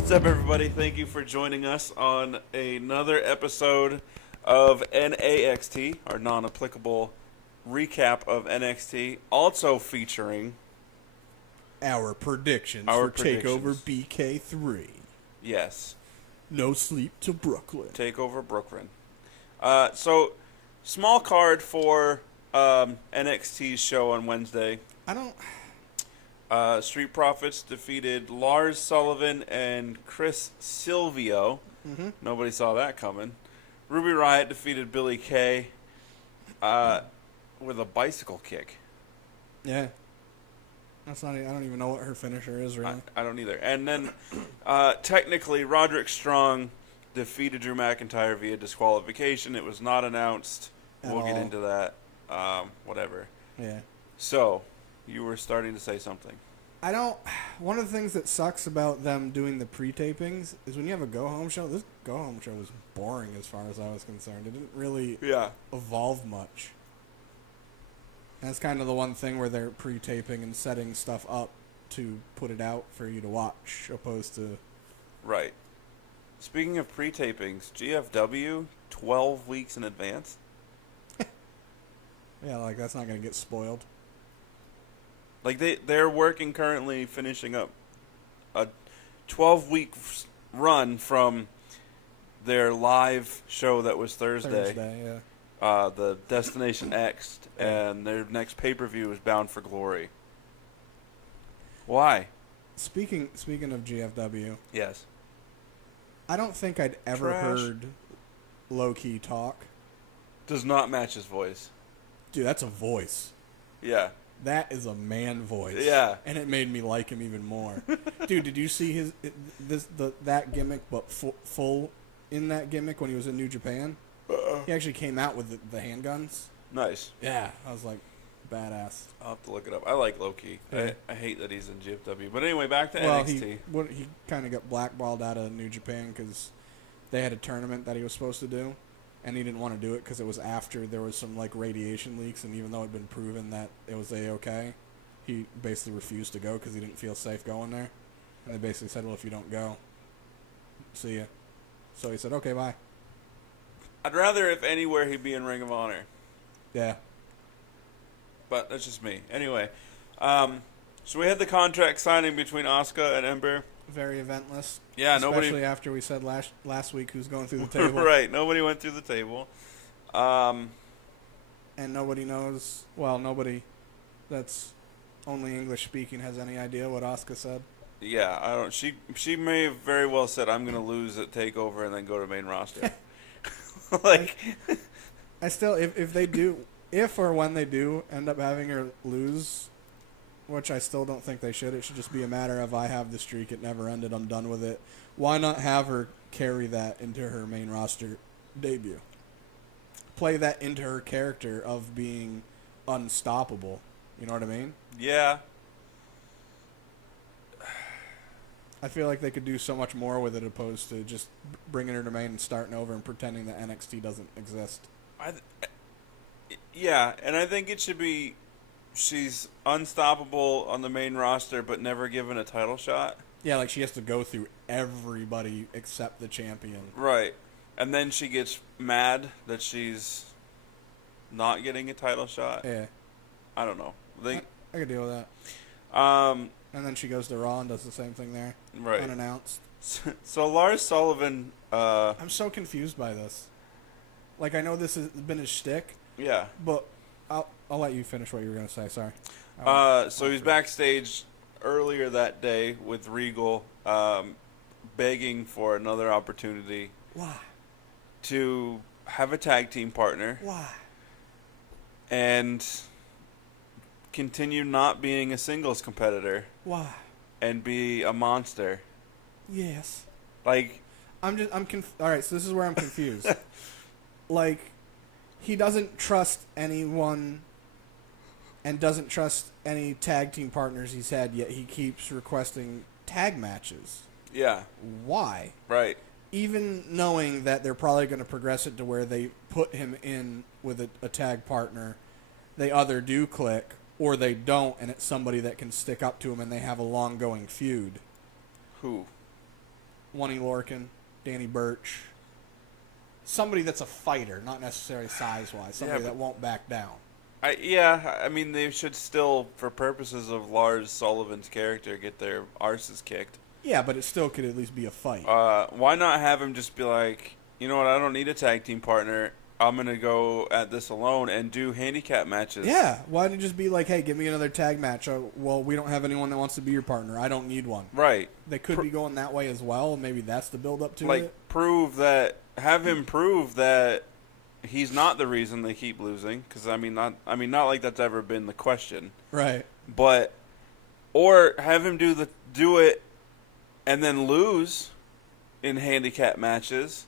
What's up, everybody? Thank you for joining us on another episode of NAXT, our non-applicable recap of NXT, also featuring our predictions for Takeover Bkn. Yes. No sleep till Brooklyn. Takeover Brooklyn. So, small card for NXT's show on Wednesday. Street Profits defeated Lars Sullivan and Chris Silvio. Mm-hmm. Nobody saw that coming. Ruby Riott defeated Billie Kay with a bicycle kick. Yeah. That's not. I don't even know what her finisher is, really. I don't either. And then, technically, Roderick Strong defeated Drew McIntyre via disqualification. It was not announced. We'll get into that. Whatever. Yeah. So, you were starting to say something. One of the things that sucks about them doing the pre-tapings is when you have a go-home show. This go-home show was boring as far as I was concerned. It didn't really evolve much. That's kind of the one thing where they're pre-taping and setting stuff up to put it out for you to watch, opposed to... Right. Speaking of pre-tapings, GFW, 12 weeks in advance? Yeah, like, that's not going to get spoiled. Like, they're working currently, finishing up a 12-week run from their live show that was Thursday, yeah. The Destination X, and their next pay-per-view is Bound for Glory. Why? Speaking of GFW, yes, I don't think I'd ever heard low-key talk. Does not match his voice. Dude, that's a voice. Yeah. That is a man voice. Yeah. And it made me like him even more. Dude, did you see that gimmick, but full in that gimmick when he was in New Japan? He actually came out with the handguns. Nice. Yeah. I was like, badass. I'll have to look it up. I like Loki. Yeah. I hate that he's in GFW. But anyway, back to NXT. NXT. He kind of got blackballed out of New Japan because they had a tournament that he was supposed to do, and he didn't want to do it because it was after there was some like radiation leaks, and even though it had been proven that it was A-okay, he basically refused to go because he didn't feel safe going there. And they basically said, well, if you don't go, see ya. So he said, okay, bye. I'd rather, if anywhere, he'd be in Ring of Honor. Yeah. But that's just me. Anyway, so we had the contract signing between Asuka and Ember. Very eventless. Yeah, especially after we said last week who's going through the table. Right, nobody went through the table. And nobody knows, well, nobody that's only English speaking has any idea what Asuka said. Yeah, I don't. She may have very well said, "I'm going to lose at Takeover and then go to main roster." Like, I still, if they do, if or when they do end up having her lose, which I still don't think they should. It should just be a matter of I have the streak. It never ended. I'm done with it. Why not have her carry that into her main roster debut? Play that into her character of being unstoppable. You know what I mean? Yeah. I feel like they could do so much more with it opposed to just bringing her to main and starting over and pretending that NXT doesn't exist. Yeah, and I think it should be she's unstoppable on the main roster but never given a title shot. Yeah, like she has to go through everybody except the champion. Right. And then she gets mad that she's not getting a title shot. Yeah. I don't know. I could deal with that. And then she goes to Raw and does the same thing there. Right. Unannounced. So Lars Sullivan... I'm so confused by this. Like, I know this has been his shtick. Yeah. But I'll let you finish what you were going to say. Sorry. So he's backstage earlier that day with Regal, begging for another opportunity. Why? To have a tag team partner. Why? And continue not being a singles competitor. Why? And be a monster. Yes. Like, all right, so this is where I'm confused. Like, he doesn't trust anyone and doesn't trust any tag team partners he's had, yet he keeps requesting tag matches. Yeah. Why? Right. Even knowing that they're probably going to progress it to where they put him in with a tag partner, they either do click or they don't, and it's somebody that can stick up to him and they have a long-going feud. Who? Oney Lorcan, Danny Burch. Somebody that's a fighter, not necessarily size-wise. Somebody that won't back down. I mean, they should still, for purposes of Lars Sullivan's character, get their arses kicked. Yeah, but it still could at least be a fight. Why not have him just be like, you know what, I don't need a tag team partner. I'm going to go at this alone and do handicap matches. Yeah, why don't it just be like, hey, give me another tag match? Well, we don't have anyone that wants to be your partner. I don't need one. Right. They could be going that way as well. Maybe that's the build-up to it. Have him prove that he's not the reason they keep losing. Because, not like that's ever been the question. Right. But, or have him do it and then lose in handicap matches.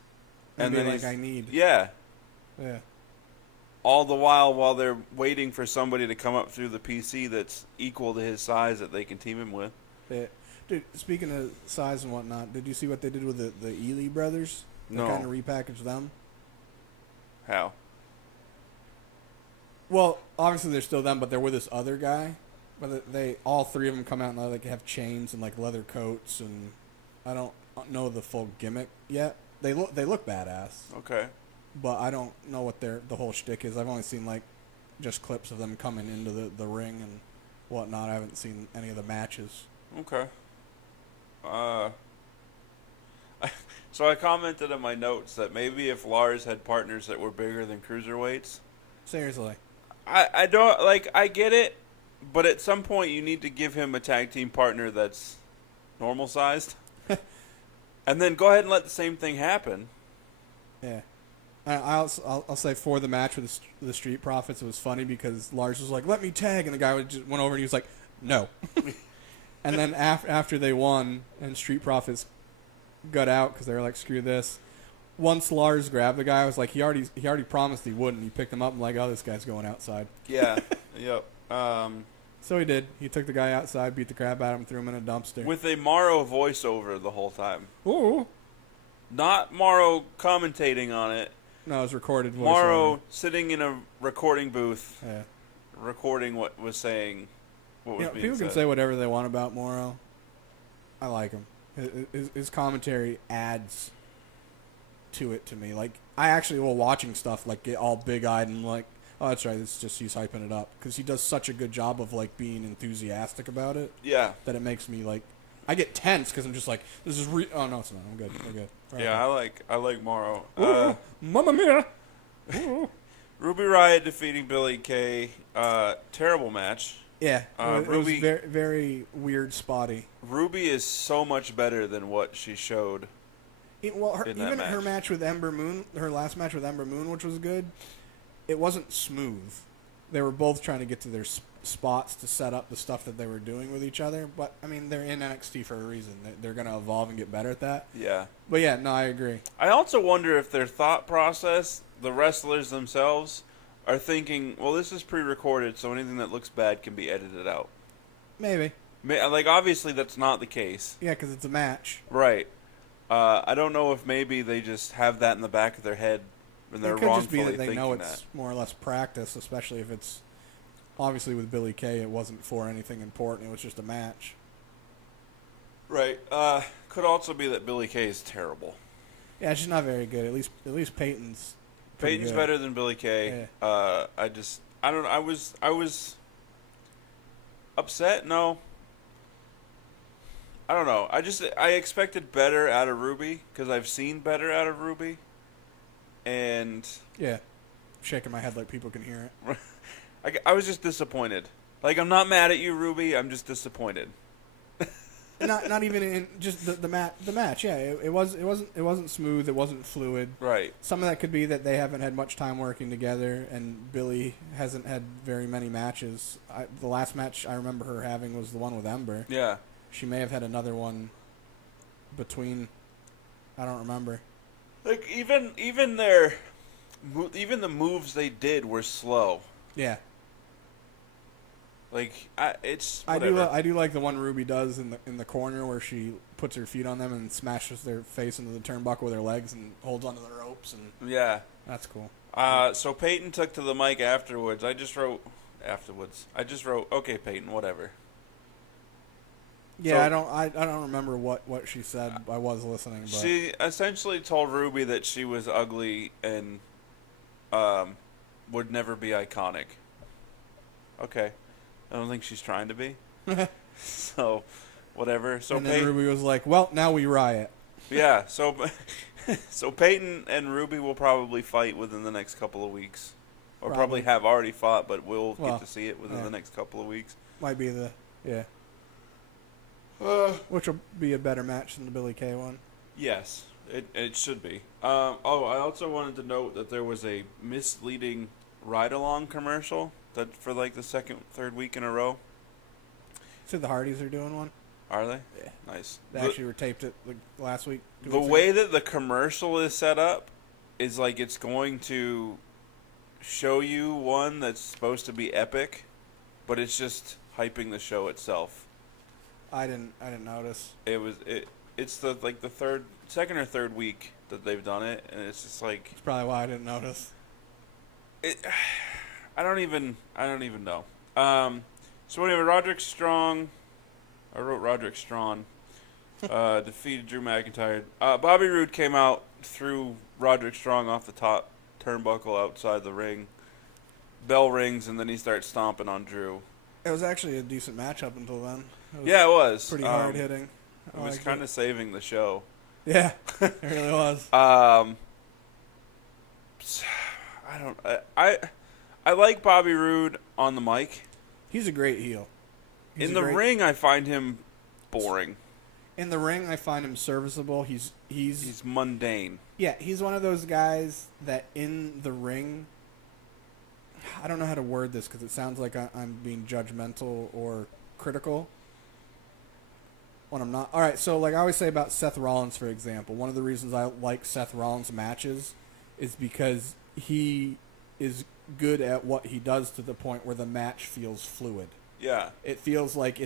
And then I need. Yeah. Yeah. All the while they're waiting for somebody to come up through the PC that's equal to his size that they can team him with. Yeah. Dude, speaking of size and whatnot, did you see what they did with the Ely brothers? They kind of repackaged them. How? Well, obviously they're still them, but they're with this other guy. But they all three of them come out and they have chains and like leather coats, and I don't know the full gimmick yet. They look badass. Okay. But I don't know what the whole shtick is. I've only seen like just clips of them coming into the ring and whatnot. I haven't seen any of the matches. Okay. So I commented in my notes that maybe if Lars had partners that were bigger than cruiserweights. Seriously. I don't I get it, but at some point you need to give him a tag team partner that's normal sized. And then go ahead and let the same thing happen. Yeah. I'll say for the match with the Street Profits, it was funny because Lars was like, "Let me tag," and the guy just went over and he was like, "No." And then after they won and Street Profits got out because they were like, "Screw this." Once Lars grabbed the guy, I was like, he already promised he wouldn't. He picked him up and like, "Oh, this guy's going outside." Yeah. Yep. So he did. He took the guy outside, beat the crap out of him, threw him in a dumpster. With a Morrow voiceover the whole time. Ooh. Not Morrow commentating on it. No, it was recorded voiceover. Morrow sitting in a recording booth, yeah, recording what was saying. What was being people said. can say whatever they want about Morrow. I like him. His commentary adds to it to me. Like I actually, while watching stuff, like get all big-eyed and like, oh, that's right. It's just he's hyping it up because he does such a good job of like being enthusiastic about it. Yeah. That it makes me like, I get tense because I'm just like, this is oh no, it's not. I'm good. We're good. Right. Yeah, I like Morrow. Mamma mia! Ruby Riott defeating Billy Kay. Terrible match. Yeah, it Ruby was very, very weird, spotty. Ruby is so much better than what she showed. Even her match with Ember Moon, her last match with Ember Moon, which was good, it wasn't smooth. They were both trying to get to their spots to set up the stuff that they were doing with each other. But, I mean, they're in NXT for a reason. They're going to evolve and get better at that. Yeah. But, yeah, no, I agree. I also wonder if their thought process, the wrestlers themselves, are thinking, well, this is pre-recorded, so anything that looks bad can be edited out. Maybe. Like, obviously that's not the case. Yeah, because it's a match. Right. I don't know if maybe they just have that in the back of their head and they're wrongfully thinking that. It could just be that they know it's more or less practice, especially if it's... Obviously, with Billy Kay, it wasn't for anything important. It was just a match. Right. Could also be that Billy Kay is terrible. Yeah, she's not very good. At least Peyton's good. Better than Billy Kay. Yeah. I don't know. I was upset. No. I don't know. I expected better out of Ruby because I've seen better out of Ruby. And yeah, shaking my head like people can hear it. I was just disappointed. Like, I'm not mad at you, Ruby. I'm just disappointed. not even in just the match. Yeah, it wasn't smooth. It wasn't fluid. Right. Some of that could be that they haven't had much time working together, and Billy hasn't had very many matches. The last match I remember her having was the one with Ember. Yeah. She may have had another one between. I don't remember. Like even the moves they did were slow. Yeah. Like it's whatever. I do like the one Ruby does in the corner where she puts her feet on them and smashes their face into the turnbuckle with her legs and holds onto the ropes, and yeah, that's cool. So Peyton took to the mic afterwards. I just wrote, okay, Peyton, whatever. Yeah, So I don't remember what she said. I was listening, but she essentially told Ruby that she was ugly and would never be iconic. Okay. I don't think she's trying to be. So, whatever. So and then Ruby was like, "Well, now we riot." yeah. So, so Peyton and Ruby will probably fight within the next couple of weeks, or probably have already fought, but we'll get to see it within the next couple of weeks. Might be which will be a better match than the Billy Kay one. Yes, it should be. I also wanted to note that there was a misleading ride-along commercial that for like the third week in a row. So the Hardys are doing one. Are they? Yeah. Nice. They actually were taped it last week. The way that the commercial is set up is like it's going to show you one that's supposed to be epic, but it's just hyping the show itself. I didn't notice. It's the second or third week that they've done it, and it's just like It's probably why I didn't notice. I don't even know. So anyway, Roderick Strong. I wrote Roderick Strong. Defeated Drew McIntyre. Bobby Roode came out, threw Roderick Strong off the top turnbuckle outside the ring. Bell rings, and then he starts stomping on Drew. It was actually a decent match up until then. It was pretty hard hitting. It was kind of saving the show. Yeah, it really was. I like Bobby Roode on the mic. He's a great heel. In the ring, I find him boring. In the ring, I find him serviceable. He's mundane. Yeah, he's one of those guys that in the ring, I don't know how to word this because it sounds like I'm being judgmental or critical when I'm not. All right, so like I always say about Seth Rollins, for example, one of the reasons I like Seth Rollins' matches is because he is good at what he does to the point where the match feels fluid. Yeah. It feels like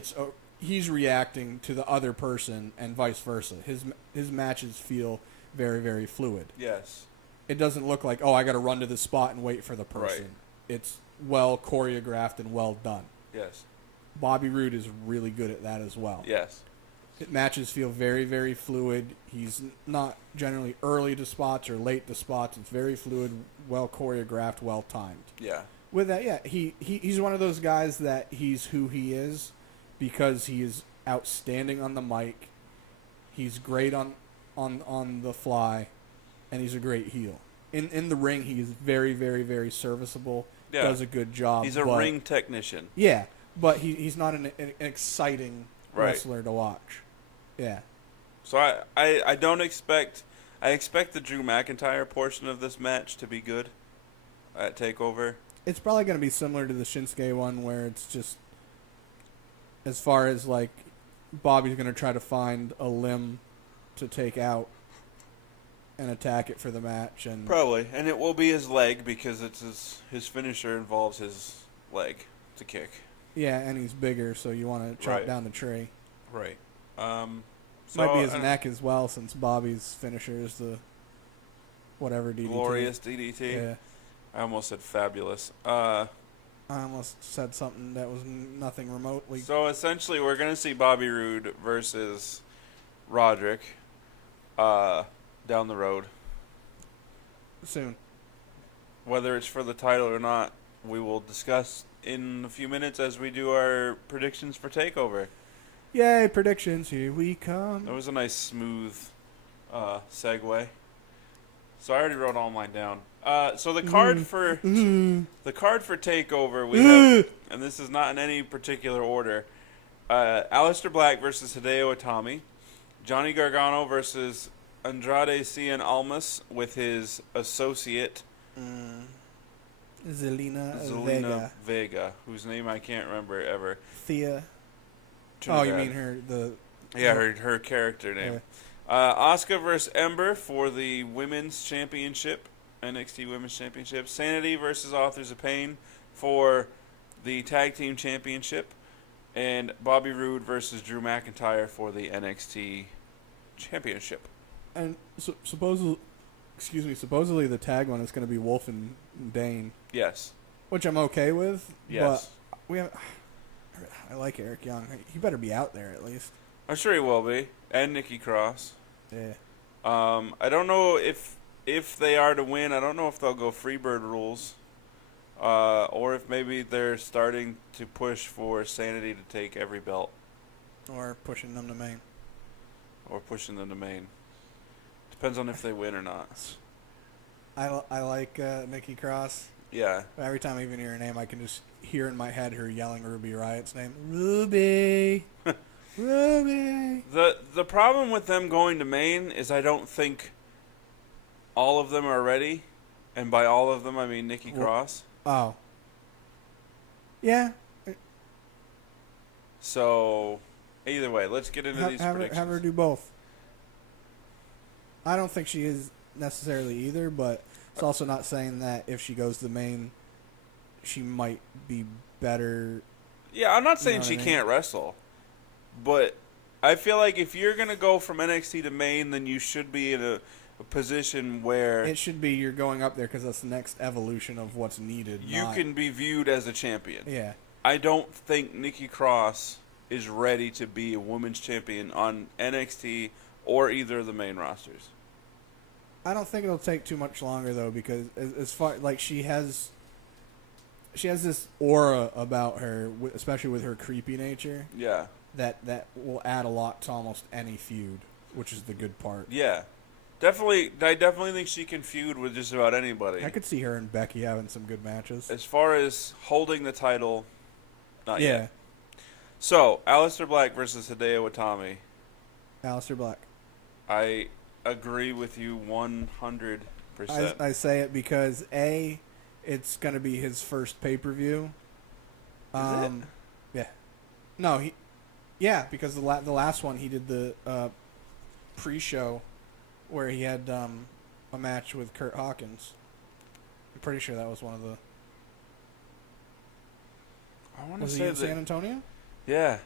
he's reacting to the other person and vice versa. His matches feel very, very fluid. Yes. It doesn't look like, I got to run to this spot and wait for the person. Right. It's well choreographed and well done. Yes. Bobby Roode is really good at that as well. Yes. Matches feel very, very fluid. He's not generally early to spots or late to spots. It's very fluid, well choreographed, well timed. Yeah. With that, yeah, he's one of those guys that he's who he is because he is outstanding on the mic. He's great on the fly, and he's a great heel. In the ring, he is very, very, very serviceable. Yeah. Does a good job. He's a ring technician. Yeah, but he's not an exciting wrestler to watch. Yeah. So I don't expect. I expect the Drew McIntyre portion of this match to be good at TakeOver. It's probably going to be similar to the Shinsuke one where it's just as far as like Bobby's going to try to find a limb to take out and attack it for the match. And Probably. And it will be his leg because it's his finisher involves his leg to kick. Yeah, and he's bigger, so you want to chop down the tree. Right. Might be his neck as well, since Bobby's finisher is the whatever DDT. Glorious DDT. Yeah. I almost said fabulous. I almost said something that was nothing remotely. So essentially, we're going to see Bobby Roode versus Roderick down the road. Soon. Whether it's for the title or not, we will discuss in a few minutes as we do our predictions for TakeOver. Yay, predictions, here we come. That was a nice, smooth segue. So I already wrote all mine down. So the card for TakeOver we have, and this is not in any particular order. Aleister Black versus Hideo Itami, Johnny Gargano versus Andrade Cien Almas with his associate Zelina Vega, whose name I can't remember ever. Thea. Trinidad. Oh, you mean her her character name. Yeah. Asuka versus Ember for the Women's Championship, NXT Women's Championship. Sanity versus Authors of Pain for the Tag Team Championship. And Bobby Roode versus Drew McIntyre for the NXT Championship. And supposedly the tag one is going to be Wolf and Dane. Yes. Which I'm okay with. Yes. But I like Eric Young. He better be out there at least. I'm sure he will be, and Nikki Cross. Yeah. I don't know if they are to win. I don't know if they'll go Freebird rules, or if maybe they're starting to push for Sanity to take every belt, Or pushing them to main. or pushing them to main. Depends on if they win or not. I like Nikki Cross. Yeah. Every time I even hear her name, I can just hear in my head her yelling Ruby Riot's name. Ruby! Ruby! The problem with them going to main is I don't think all of them are ready, and by all of them I mean Nikki Cross. Oh. Yeah. So, either way, let's get into these predictions. Have her do both. I don't think she is necessarily either, but it's also not saying that if she goes to the main, she might be better. Yeah, I'm not saying You know what she I mean? can't wrestle, but I feel like if you're going to go from NXT to main, then you should be in a position where It should be you're going up there because that's the next evolution of what's needed. you can be viewed as a champion. Yeah. I don't think Nikki Cross is ready to be a women's champion on NXT or either of the main rosters. I don't think it'll take too much longer though, because as far like she has this aura about her, especially with her creepy nature, Yeah. that will add a lot to almost any feud, which is the good part. Yeah. Definitely, I definitely think she can feud with just about anybody. I could see her and Becky having some good matches. As far as holding the title, not Yeah, yet. So, Aleister Black versus Hideo Itami. Aleister Black. I agree with you 100%. I say it because A, it's gonna be his first pay-per-view. Is it? Yeah. No, yeah, because the last one he did the pre-show where he had a match with Kurt Hawkins. I'm pretty sure that was one of the. I want to Was he say in that. San Antonio? Yeah.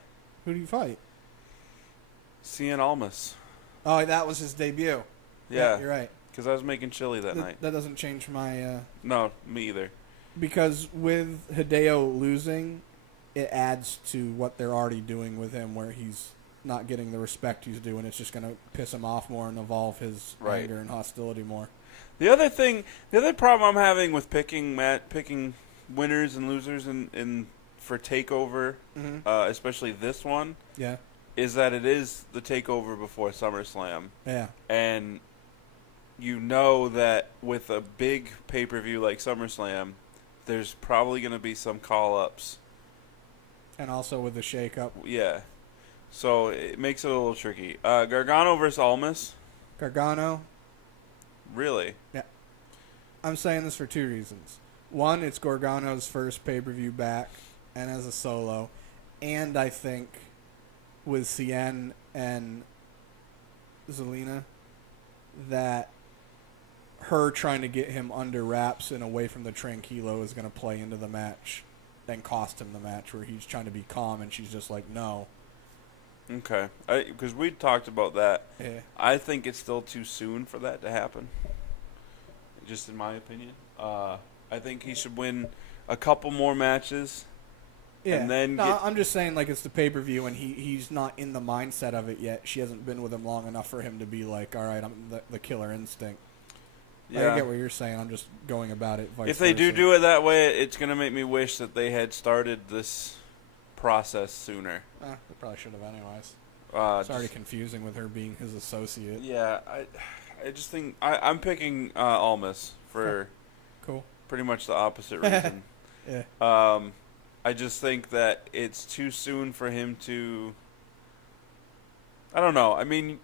Who did he fight? Cien Almas. Oh, that was his debut. Yeah. You're right. Because I was making chili that night. That doesn't change my. No, me either. Because with Hideo losing, it adds to what they're already doing with him, where he's not getting the respect he's due, and it's just going to piss him off more and evolve his Right. anger and hostility more. The other problem I'm having with picking winners and losers in for Takeover, Mm-hmm. especially this one, Yeah. is that it is the Takeover before SummerSlam, Yeah. and you know that with a big pay-per-view like SummerSlam, there's probably going to be some call-ups. And also with the shake-up. Yeah. So it makes it a little tricky. Gargano versus Almas. Gargano. Really? I'm saying this for two reasons. One, it's Gargano's first pay-per-view back, and as a solo. And I think with Cien and Zelina, that her trying to get him under wraps and away from the Tranquilo is going to play into the match and cost him the match, where he's trying to be calm and she's just like, no. Okay. Because we talked about that. Yeah. I think it's still too soon for that to happen. Just in my opinion. I think he should win a couple more matches. Yeah. And then no, I'm just saying, like, it's the pay-per-view and he's not in the mindset of it yet. She hasn't been with him long enough for him to be like, all right, I'm the killer instinct. Yeah. I get what you're saying. I'm just going about it vice If they versa. do it that way, it's going to make me wish that they had started this process sooner. They probably should have anyways. It's It's already confusing with her being his associate. Yeah, I just think I'm picking Almas for Cool. pretty much the opposite reason. Yeah. I just think that it's too soon for him to. I don't know. I mean,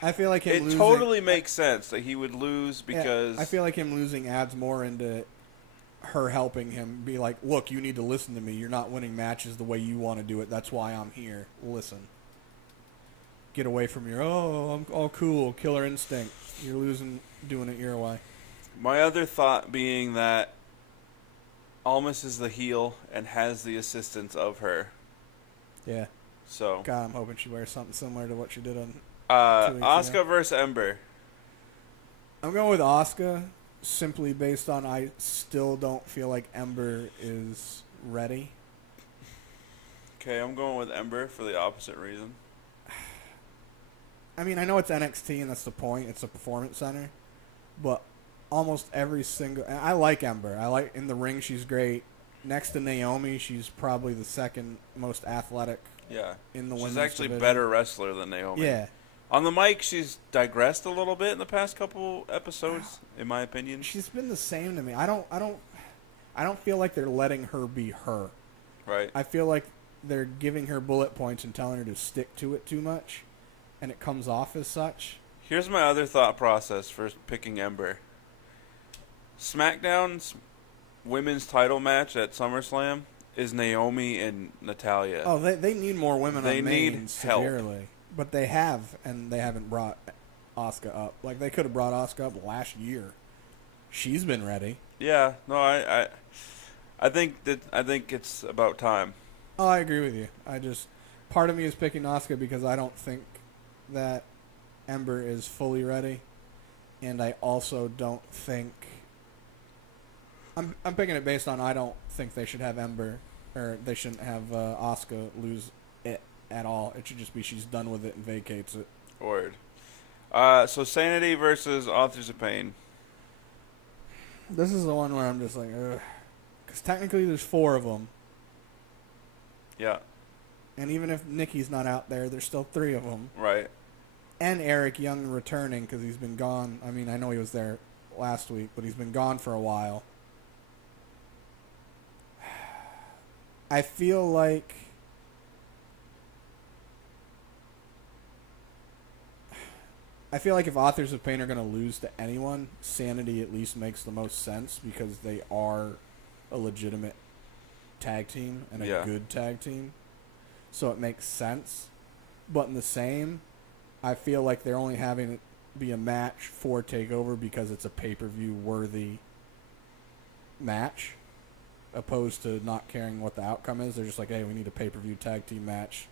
I feel like him it losing, totally makes sense that he would lose Yeah, because I feel like him losing adds more into her helping him be like, look, you need to listen to me. You're not winning matches the way you want to do it. That's why I'm here. Listen. Get away from your, I'm all cool, killer instinct. You're losing doing it your way. my other thought being that Almas is the heel and has the assistance of her. Yeah. So God, I'm hoping she wears something similar to what she did on 2 weeks Asuka ago. versus Ember. I'm going with Asuka simply based on I still don't feel like Ember is ready. Okay, I'm going with Ember for the opposite reason. I mean, I know it's NXT and that's the point. It's a performance center, but almost every single. And I like Ember. I like in the ring. She's great. Next to Naomi, she's probably the second most athletic Yeah. in the She's women's actually division. better wrestler than Naomi. Yeah. On the mic, she's digressed a little bit in the past couple episodes, in my opinion. She's been the same to me. I don't feel like they're letting her be her. Right. I feel like they're giving her bullet points and telling her to stick to it too much, and it comes off as such. Here's my other thought process for picking Ember. SmackDown's women's title match at SummerSlam is Naomi and Natalya. Oh, they need more women They on main need help. severely. But they have, and they haven't brought Asuka up. Like, they could have brought Asuka up last year. She's been ready. Yeah, no, I think it's about time. Oh, I agree with you. Part of me is picking Asuka because I don't think that Ember is fully ready, and I also don't think I'm picking it based on I don't think they should have Ember, or they shouldn't have Asuka lose it at all. It should just be she's done with it and vacates it. Word. So Sanity versus Authors of Pain. This is the one where I'm just like, ugh. Because technically there's 4 of them. Yeah. And even if Nikki's not out there, there's still 3 of them. Right. And Eric Young returning because he's been gone. I mean, I know he was there last week, but he's been gone for a while. I feel like if Authors of Pain are going to lose to anyone, Sanity at least makes the most sense because they are a legitimate tag team and a good tag team. So it makes sense. But in the same, I feel like they're only having it be a match for TakeOver because it's a pay-per-view worthy match, opposed to not caring what the outcome is. They're just like, hey, we need a pay-per-view tag team match.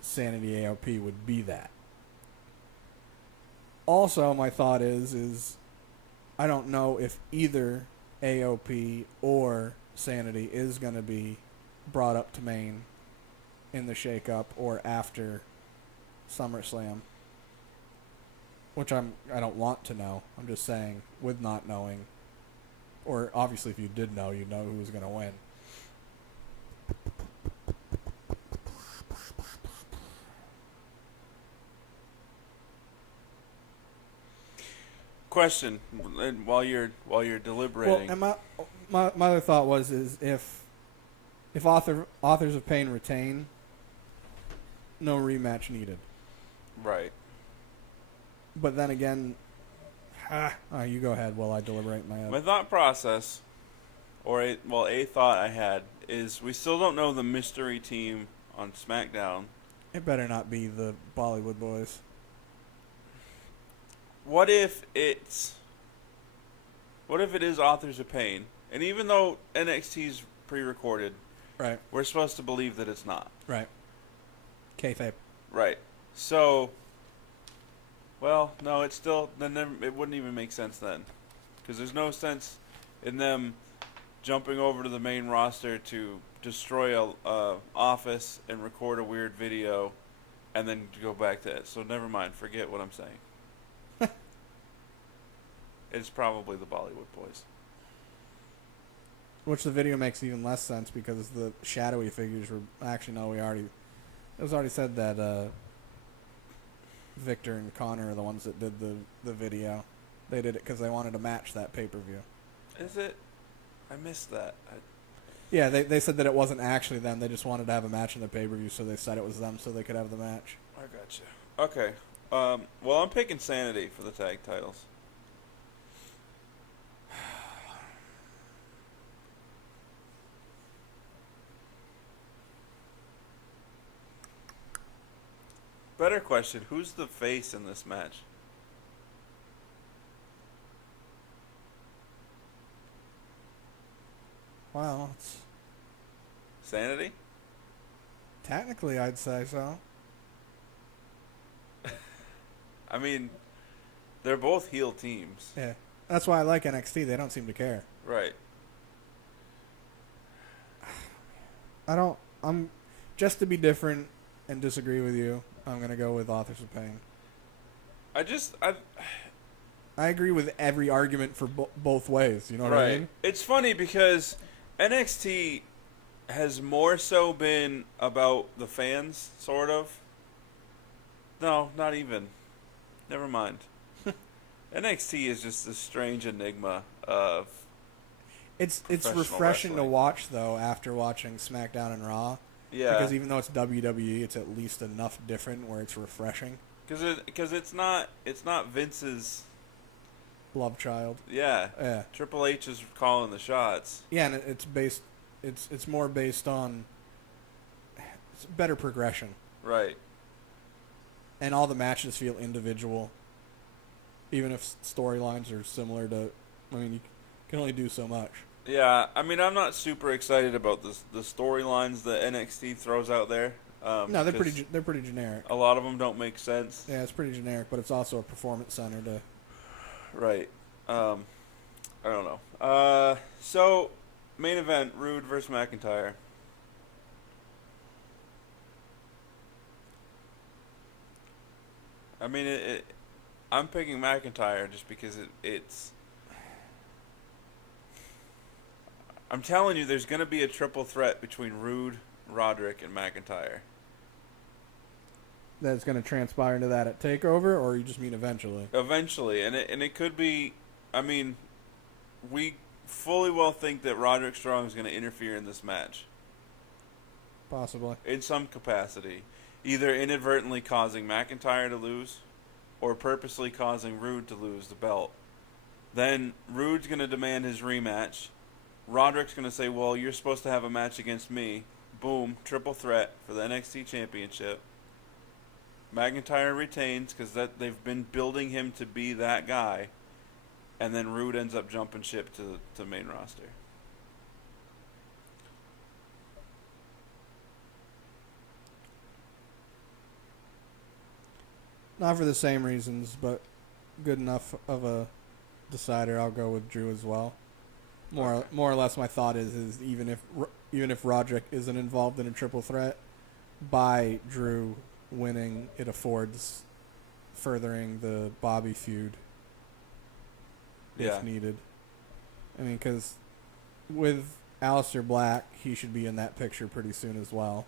Sanity AOP would be that. Also, my thought is I don't know if either AOP or Sanity is going to be brought up to main in the shakeup or after SummerSlam, which I don't want to know. I'm just saying, with not knowing, or obviously if you did know, you'd know who was going to win. Question, while you're deliberating. Well, and my other thought was if Authors of Pain retain, no rematch needed. Right. But then again, you go ahead while I deliberate in my head. My thought process, a thought I had, is we still don't know the mystery team on SmackDown. It better not be the Bollywood Boys. What if it is Authors of Pain? And even though NXT's pre-recorded, Right. we're supposed to believe that it's not. Right. Kayfabe. Right. So, well, no, it wouldn't even make sense then. Because there's no sense in them jumping over to the main roster to destroy a office and record a weird video and then go back to it. So never mind. Forget what I'm saying. It's probably the Bollywood Boys. Which the video makes even less sense because the shadowy figures were... Actually, no, it was already said that Victor and Connor are the ones that did the video. They did it because they wanted to match that pay-per-view. Is it? I missed that. Yeah, they said that it wasn't actually them. They just wanted to have a match in the pay-per-view, so they said it was them so they could have the match. I gotcha. Okay. Well, I'm picking Sanity for the tag titles. Better question, who's the face in this match? Wow. Sanity? Technically, I'd say so. I mean, they're both heel teams. Yeah. That's why I like NXT. They don't seem to care. Right. just to be different and disagree with you, I'm going to go with Authors of Pain. I agree with every argument for both ways. You know what I mean? It's funny because NXT has more so been about the fans, sort of. No, not even. Never mind. NXT is just this strange enigma of. It's refreshing to watch though after watching SmackDown and Raw. Yeah. Because even though it's WWE, it's at least enough different where it's refreshing. Because it's not Vince's love child. Yeah. Triple H is calling the shots. Yeah, and it's more based on better progression. Right. And all the matches feel individual. Even if storylines are similar to, I mean, you can only do so much. Yeah, I mean, I'm not super excited about the storylines that NXT throws out there. No, they're pretty generic. A lot of them don't make sense. Yeah, it's pretty generic, but it's also a performance center to. Right. I don't know. So, main event: Rude versus McIntyre. I mean, I'm picking McIntyre just because it's. I'm telling you, there's going to be a triple threat between Rude, Roderick, and McIntyre. That's going to transpire into that at Takeover, or you just mean eventually? Eventually, and it could be. I mean, we fully well think that Roderick Strong is going to interfere in this match. Possibly. In some capacity. Either inadvertently causing McIntyre to lose, or purposely causing Rude to lose the belt. Then Rude's going to demand his rematch. Roderick's going to say, well, you're supposed to have a match against me. Boom, triple threat for the NXT Championship. McIntyre retains because they've been building him to be that guy. And then Rude ends up jumping ship to main roster. Not for the same reasons, but good enough of a decider. I'll go with Drew as well. More or less, my thought is even if Roderick isn't involved in a triple threat, by Drew winning, it affords furthering the Bobby feud if needed. I mean, because with Aleister Black, he should be in that picture pretty soon as well.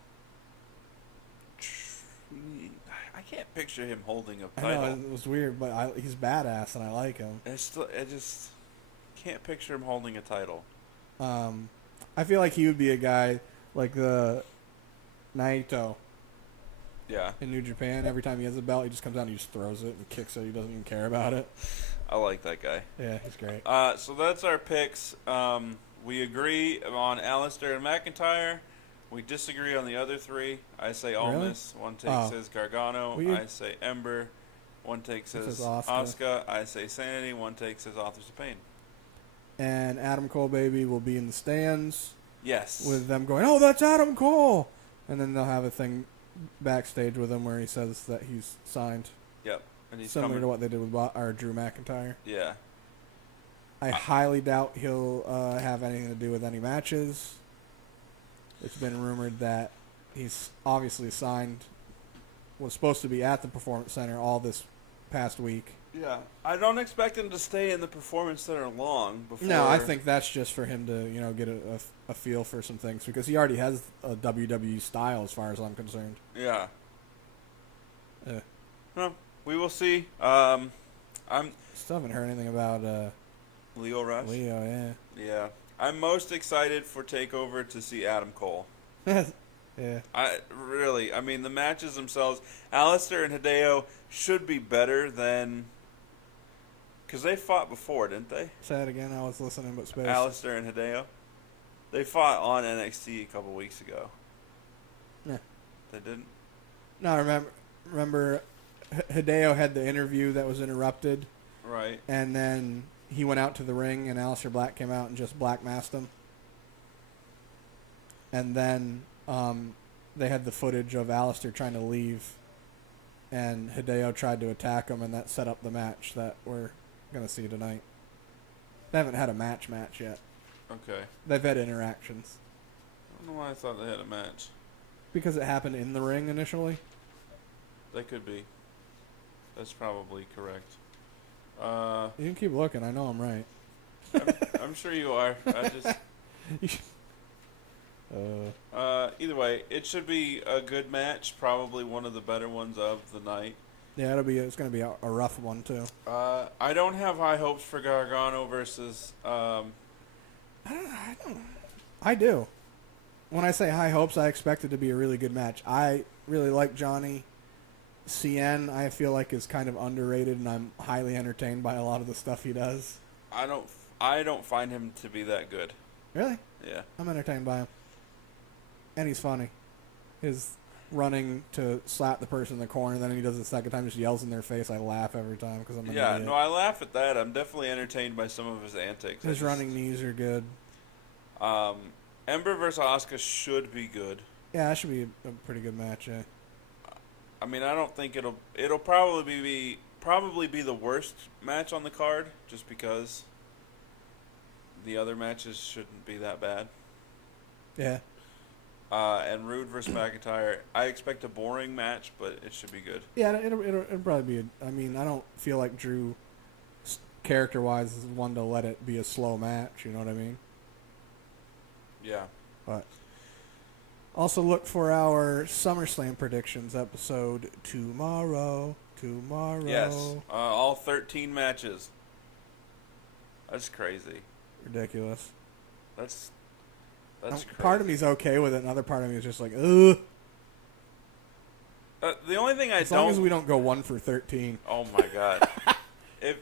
I can't picture him holding a title. I know, it was weird, but he's badass and I like him. I just can't picture him holding a title. I feel like he would be a guy like the Naito. Yeah. In New Japan, every time he has a belt, he just comes out and he just throws it and kicks it. He doesn't even care about it. I like that guy. Yeah, he's great. So that's our picks. We agree on Aleister and McIntyre. We disagree on the other three. I say Almas. One take says Gargano. I say Ember. One take says Asuka. I say Sanity. One take says Authors of Pain. And Adam Cole Baby will be in the stands. Yes. With them going, oh, that's Adam Cole. And then they'll have a thing backstage with him where he says that he's signed. Yep. And he's similar to what they did with Drew McIntyre. Yeah. I highly doubt he'll have anything to do with any matches. It's been rumored that he's obviously signed, was supposed to be at the Performance Center all this past week. Yeah. I don't expect him to stay in the Performance Center long before. No, I think that's just for him to, get a feel for some things because he already has a WWE style as far as I'm concerned. Yeah. Yeah. Well, we will see. I'm still haven't heard anything about Leo Rush. Leo, yeah. Yeah. I'm most excited for TakeOver to see Adam Cole. Yeah. I mean, the matches themselves, Aleister and Hideo should be better than, because they fought before, didn't they? Say that again. I was listening, but space. Aleister and Hideo, they fought on NXT a couple weeks ago. Yeah. They didn't. No, remember, Hideo had the interview that was interrupted. Right. And then he went out to the ring, and Aleister Black came out and just black masked him. And then they had the footage of Aleister trying to leave, and Hideo tried to attack him, and that set up the match that we're going to see tonight. They haven't had a match yet. Okay. They've had interactions. I don't know why I thought they had a match. because it happened in the ring initially. That could be. That's probably correct. You can keep looking. I know I'm right. I'm sure you are. I just. Either way, it should be a good match. Probably one of the better ones of the night. Yeah, it's going to be a rough one too. I don't have high hopes for Gargano versus. I do. When I say high hopes, I expect it to be a really good match. I really like Johnny. CN, I feel like, is kind of underrated, and I'm highly entertained by a lot of the stuff he does. I don't find him to be that good. Really? Yeah. I'm entertained by him. And he's funny. His running to slap the person in the corner, then he does it the second time, just yells in their face. I laugh every time because I'm an idiot. No, I laugh at that. I'm definitely entertained by some of his antics. His running knees are good. Ember versus Asuka should be good. Yeah, that should be a pretty good match. Yeah. I mean, I don't think it'll probably be the worst match on the card, just because the other matches shouldn't be that bad. Yeah. And Rude versus McIntyre, I expect a boring match, but it should be good. Yeah, it'll probably be. I mean, I don't feel like Drew, character-wise, is one to let it be a slow match. You know what I mean? Yeah. But also look for our SummerSlam predictions episode tomorrow. Yes. All 13 matches. That's crazy. Ridiculous. That's crazy. Part of me's okay with it, and other part of me is just like, ugh. The only thing as long as we don't go 1 for 13. Oh my god. The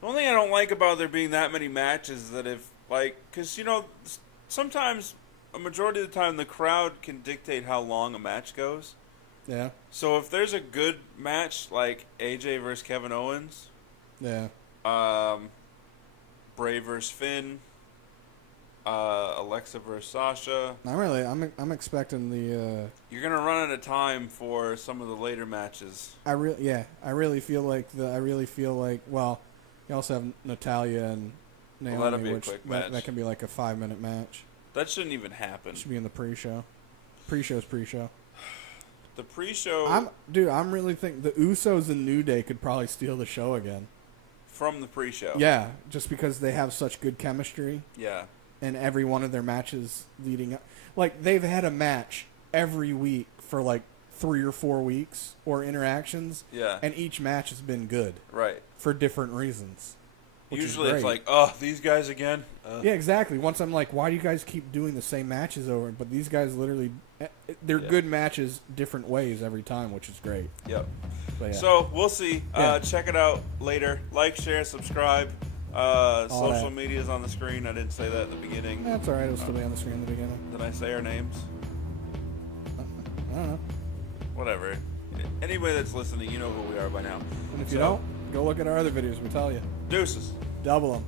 only thing I don't like about there being that many matches is that because sometimes a majority of the time the crowd can dictate how long a match goes. Yeah. So if there's a good match like AJ versus Kevin Owens, yeah, Bray versus Finn, Alexa versus Sasha. I'm expecting the. You're gonna run out of time for some of the later matches. I really feel like well, you also have Natalya and Naomi, that'll be a quick match. That can be like a 5-minute match. That shouldn't even happen. It should be in the pre-show. Pre-show's pre-show. The pre-show. I'm really thinking the Usos and New Day could probably steal the show again. From the pre-show. Yeah, just because they have such good chemistry. Yeah. In every one of their matches leading up. Like, they've had a match every week for like 3 or 4 weeks, or interactions. Yeah. And each match has been good. Right. For different reasons. Usually it's like, oh, these guys again? Yeah, exactly. Once I'm like, why do you guys keep doing the same matches over? But these guys literally, they're good matches different ways every time, which is great. Yep. But yeah. So, we'll see. Check it out later. Like, share, subscribe. Social media's on the screen. I didn't say that at the beginning. That's alright. It'll still be on the screen in the beginning. Did I say our names? I don't know. Whatever. Anybody that's listening, you know who we are by now. And if you don't, go look at our other videos. We tell you. Deuces. Double them.